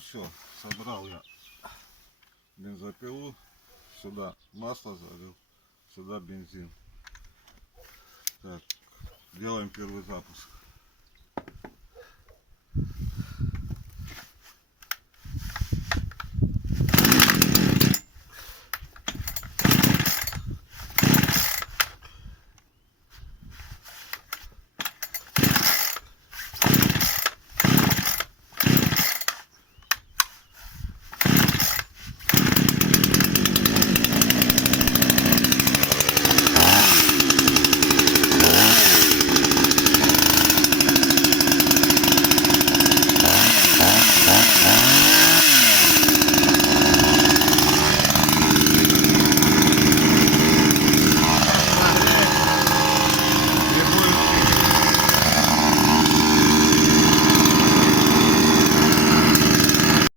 все, собрал я бензопилу, сюда масло залил, сюда бензин. Так, делаем первый запуск.